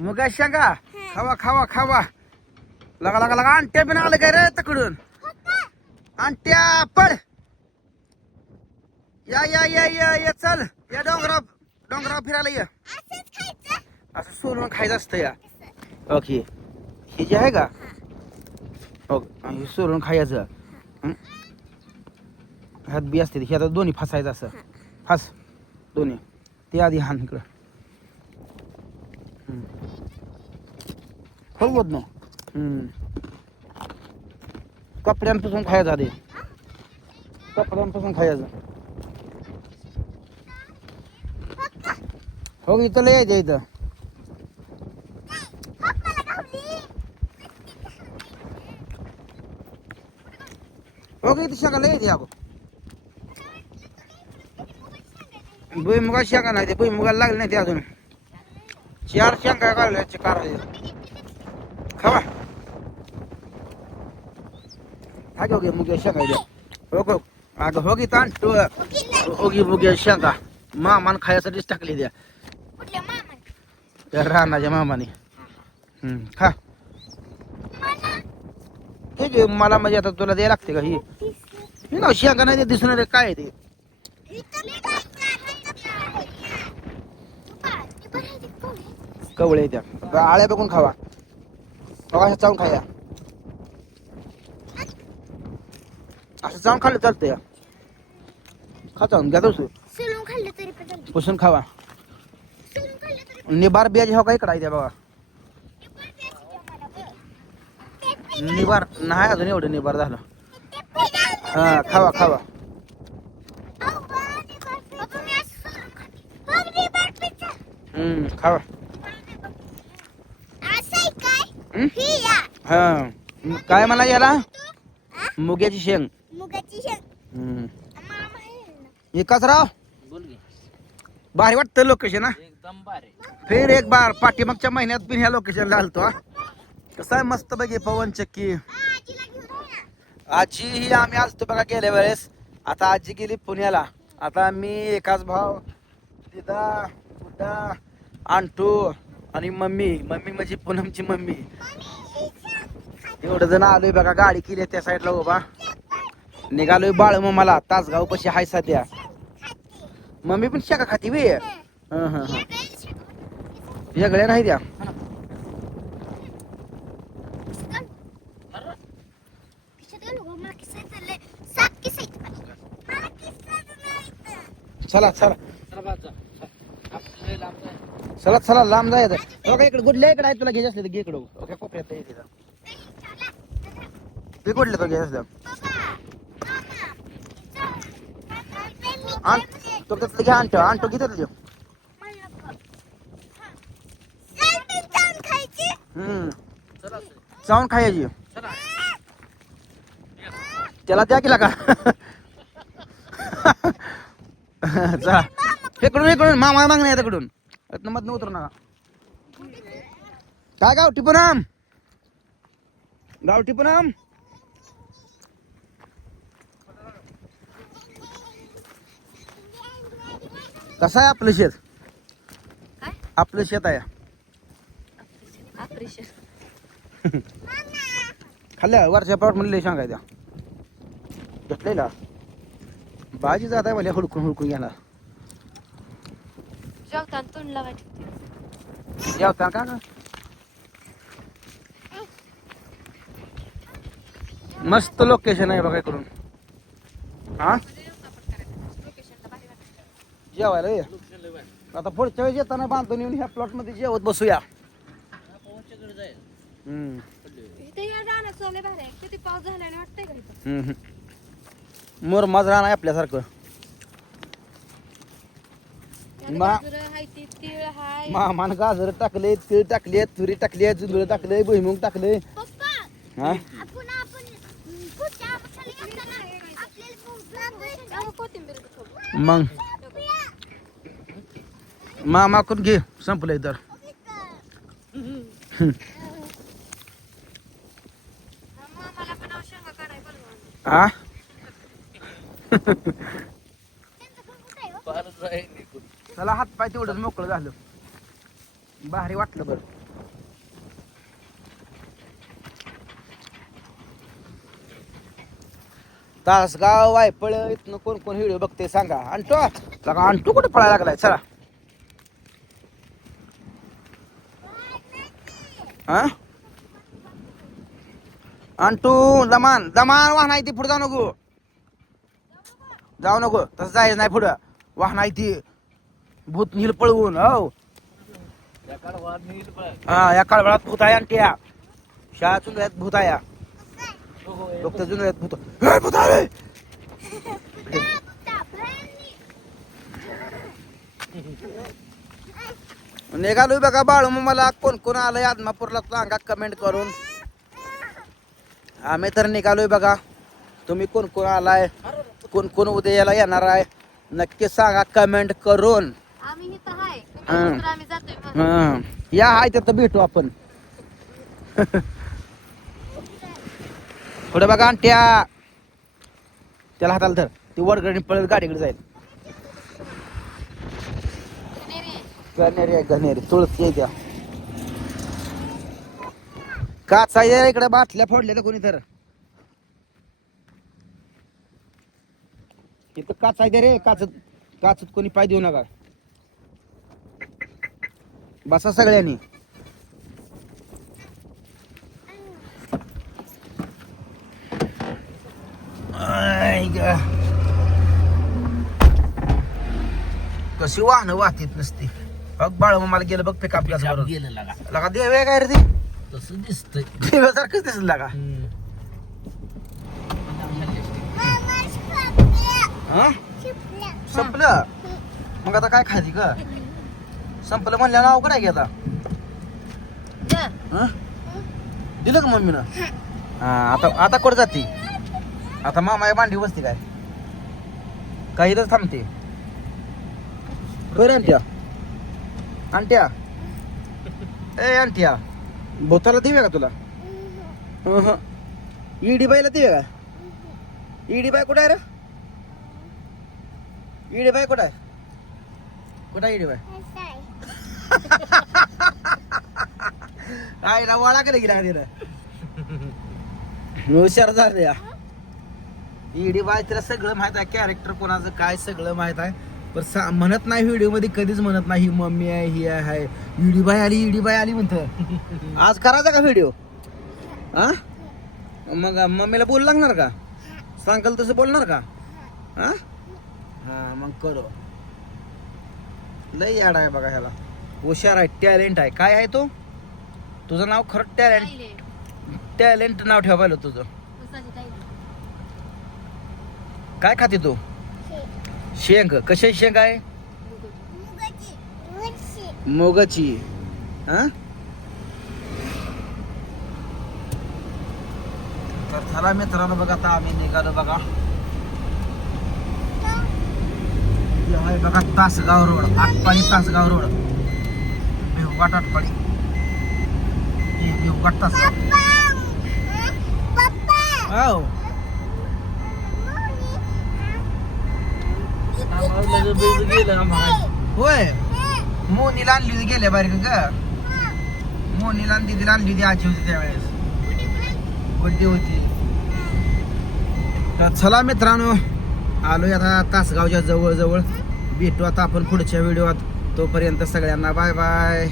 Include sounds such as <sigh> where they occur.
मुगा शेंगा खावा खावा खावा. लगा लगा लगा अंट्या बिन आलं काय रे तकडून? अंट्या पड या या या या या चल. या डोंगरा डोंगरा फिरायला ये. असं सोलून खायचं असतं या. ओके हे जे आहे का? ओके हे सोलून खायचं. ह्यात बी असते ह्यात दोन्ही फसायचं असं. फस. दोन्ही. ते आधी हान इकडं. खोल बोत ना हं. कपड्यांपासून खायचं आधी कपड्यांपासून खायचं हो इथं लय यायचं इथं. हो इथं शाखा लय यायची अगो. भुईमुगा शाखा नाही ते भुईमुगाला लागले नाही ते अजून. चार शांका काढल्या कार खावा हा घेऊ घे मुगे शाखा द्या हो गो अगं हो गी ताण तू ओगी मुगे शाखा मामान खायसाठीच टाकली द्या त्या रानाच्या मामाने हम्म, खा ठीक घे मला म्हणजे आता तुला द्यायला लागते का ही ही ना शेंगा नाही ते दिसणार आहे, काय आहे ते कवळे त्या आळ्या बघून खावा अशा चावून खाया असं चावून खाल्लं चालतं या खा चावून घ्या तसं सोलून खाल्लं तरी पण चालतं. पुसून खावा सोलून खाल्लं तरी निबार बियाजी हो काय इकडं द्या बघा ते पण प्यायचं आम्हाला बरं. निबार नाही अजून एवढं निबार झालं ते पण हा खावा खावा अहो, बा, ते बरं. बाबा, मी असं सोलून खाते. बघ, ते बरं पिझ्झा. हम्म खावा असं आहे काय? हम्म? ही. हा काय मला याला? मुग्याची शेंग. मुगाची शेंग. बोल की. भारी वाटतं लोकेशन हा. फिर एक बार पाठीमागच्या महिन्यात पण ह्या लोकेशनला आलतो हा. कसं आहे मस्त बघे पवन चक्की. आजी ही आम्ही आलतो बघा गेल्या वेळेस. आता आजी गेली पुण्याला. आता मी एकाच भाव दिदा उदा आंटू आणि मम्मी मम्मी म्हणजे पूनमची मम्मी. एवढं जण आलोय बघा गाडी केली त्या साईडला उभा. निघालोय बाळ मला तासगाव पशी हाय सध्या. मम्मी पण शाखा खाती वे हं, हं, हं. वेगळ्या नाही द्या खिशात घालू गं, मला किस्सा चाललंय. सात किस्से आहेत मला. मला किस्साच नाही. चला चला चला बा, जा. आपलं लय लांब जायचं. चला चला लांब जायचं बघा इकडे गुडल्या इकडे आहे तुला घ्यायचं असले तर घे इकडं. ओके कोपऱ्यात आहे तिथं ते कुठले तो घ्यायचं असलं? आण तो तिथलं घ्या आणतो आणतो किती तुझ्या हम्म. चला खायची त्याला द्या केला का चला इकडून इकडून मामा मागण्या तिकडून मधनं उतरू नका. काय गावठी पुनम गावठी पुनम कसं आहे आपलं शेत? आपलं शेत आहे. खाल्ल्या वरच्या प्लॉट म्हणले सांगाय त्या घेतलेला भाजी जात आहे मला हुडकून हुडकून घेणार. जेवताना तोंड लावायचं जेवता का ग? मस्त लोकेशन आहे बघा इकडून हा जेवायला ये. आता पुढच्या वेळेस येताना बांधून येऊन ह्या प्लॉटमध्ये जेवत बसूया पवनच्याकडे जायचं हम्म, इथे या जाणं सोले भारी आहे. किती पाऊस झाल्याने वाटतंय का इथं हम्म, हम्म. मुरमाज राहणार आपल्यासारखं मा- गाजरं हाय ती तीळ हाय. मामान गाजर टाकले तीळ टाकले तुरी टाकली जुंदळ टाकले भुईमुग टाकले पप्पा हा? आपण आपण पुढच्या मसाले करताना आपल्याला पोहोचलं त्यामुळे कोथिंबीर खूप मग? मामाकडून घे संपलंय तर मला पण अहो शेंगा काढाय बोलवा हा? <laughs> त्याला हात पाय तेवढंच मोकळं झालं. भारी वाटलं बरं. तासगाव वायपळ इथनं कोण कोण व्हिडिओ बघते सांगा. आणतो सांगा आणतो कुठं पळायला लागलाय? चला. हा आणतो दमान दमान वाहन आहे ती पुढे जाऊ नको. जाऊ नको तसं जायचं नाही पुढं. वाहन आहे ती. भूत नील पळवून हो. हा या काळवेळात भूत आहे आणत्या शाळा चुंदऱ्यात भूत आहे हो, डॉक्टर भूत. हे, भूत आले! निघालोय बघा बाळू मला कोण कोण आलंय? आदमापूरला सांगा कमेंट करून. आम्ही तर निघालोय बघा. तुम्ही कोण कोण आलाय? कोण कोण उद्या याला येणार आहे? नक्की सांगा कमेंट करून. आम्ही इथं आहे हं. तर आम्ही जातोय मग. हं. या हाय तर भेटू आपण. पुढे बघा आणत्या त्याला हाताला धर. ती वडगडी पळत गाडीकडे जाईल. नेरे. गणेरी आहे गणेरी. तुळस आहे त्या. काचा आहे इकडे बाटल्या फोडलेल्या कोणी तर. इथं काचा आहे रे. काचत काचत कोणी पाय देऊ नका. बसा सगळ्यांनी. आई ग. कशी वाहन वाहतीत नसते. बघ बाळ मला गेलं बघ पिकअप बरोबर गेलं लागा. लगा देवे काय रे ते? तसं दिसतंय. देवासारखंच दिसलं लगा. हा? संपलं? मग आता काय खाती का संपलं म्हणल्यानं अवघड आहे की आता? जा. हं? दिलं का मम्मीनं? हा आता आता कुठं जाते? आता मामा या मांडी बसते काय? काही तर थांबते. बरं आणत्या आणत्या ए आणत्या भोताला देऊया का तुला. अहं. इडी बाईला देऊया का इडी बाई कुठं आहे रे? इडी बाई कुठं आहे? कुठं आहे इडी बाई आहे. <laughs> ना वाळा कडे गेला तिला हुशार झाले या. इडी बाय तिला सगळं माहीत आहे कॅरेक्टर कोणाचं काय सगळं माहीत आहे. पण सा- म्हणत नाही व्हिडिओमध्ये कधीच म्हणत नाही ही मम्मी आहे ही आहे. इडी बाय आली इडी बाय आली म्हणत. आज करायचा का व्हिडिओ हा मग मम्मीला बोल लागणार का? सांगाल तसं बोलणार का? हा हा मग करो. लय याड आहे बघा ह्याला. हुशार आहे टॅलेंट आहे. काय आहे तो? तुझं नाव खरं टॅलेंट. टॅलेंट नाव ठेवा पाहिलं तुझं. काय खाते तू? शेंग. कशाची शेंग आहे? मुगाची. हा? तर चला मित्रांनो बघा आता आम्ही निघालो बघा. हे आहे बघा तासगाव रोड आटपाडी तासगाव रोड. भिवघाट आटपाडी. हे भिवघाट तासगाव. हो होय. मोनीला आणली होती गेल्या बारीक ग. मोनीला आणि दिदीला आणली होती आजी होती त्यावेळेस. बड्डे होती. तर चला मित्रांनो आलोय आता तासगावच्या जवळजवळ. भेटू आता आपण पुढच्या व्हिडिओत. तोपर्यंत सगळ्यांना बाय बाय.